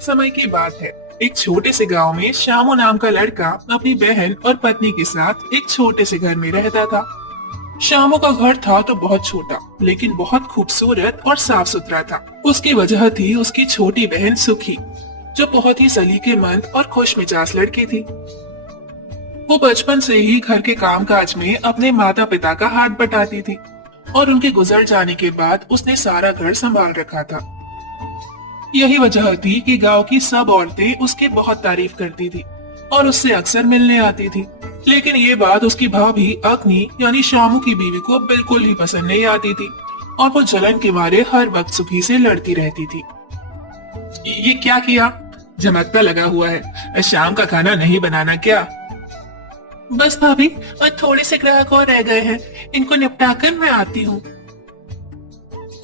समय की बात है। एक छोटे से गांव में श्यामू नाम का लड़का अपनी बहन और पत्नी के साथ एक छोटे से घर में रहता था। श्यामू का घर था तो बहुत छोटा, लेकिन बहुत खूबसूरत और साफ सुथरा था। उसकी वजह थी उसकी छोटी बहन सुखी, जो बहुत ही सलीकेमंद और खुश मिजाज लड़की थी। वो बचपन से ही घर के कामकाज में अपने माता पिता का हाथ बटाती थी और उनके गुजर जाने के बाद उसने सारा घर संभाल रखा था। यही वजह थी कि गांव की सब औरतें उसकी बहुत तारीफ करती थी और उससे अक्सर मिलने आती थी। लेकिन ये बात उसकी भाभी अग्नि यानी श्यामू की बीवी को बिल्कुल ही पसंद नहीं आती थी और वो जलन के मारे हर वक्त सुखी से लड़ती रहती थी। ये क्या किया? झमकता लगा हुआ है, शाम का खाना नहीं बनाना क्या? बस भाभी, और थोड़े से ग्राहक और रह गए हैं, इनको निपटा कर मैं आती हूँ।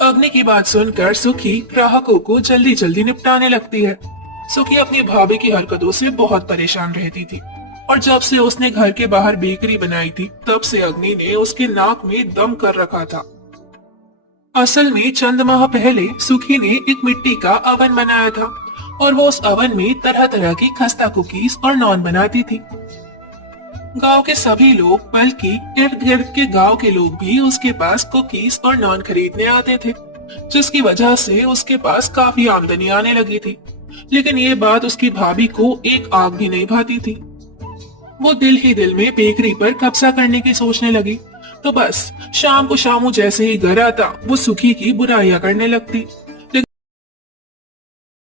अग्नि की बात सुनकर सुखी ग्राहकों को जल्दी जल्दी निपटाने लगती है। सुखी अपनी भाभी की हरकतों से बहुत परेशान रहती थी और जब से उसने घर के बाहर बेकरी बनाई थी, तब से अग्नि ने उसके नाक में दम कर रखा था। असल में चंद माह पहले सुखी ने एक मिट्टी का अवन बनाया था और वो उस अवन में तरह तरह की खस्ता कुकीज और नॉन बनाती थी। गांव के सभी लोग, बल्कि इर्द गिर्द के गांव के लोग भी उसके पास कुकीज और नॉन खरीदने आते थे, जिसकी वजह से उसके पास काफी आमदनी आने लगी थी। लेकिन ये बात उसकी भाभी को एक आग भी नहीं भाती थी। वो दिल ही दिल में बेकरी पर कब्जा करने की सोचने लगी, तो बस शाम को शामू जैसे ही घर आता वो सुखी की बुराइयां करने लगती।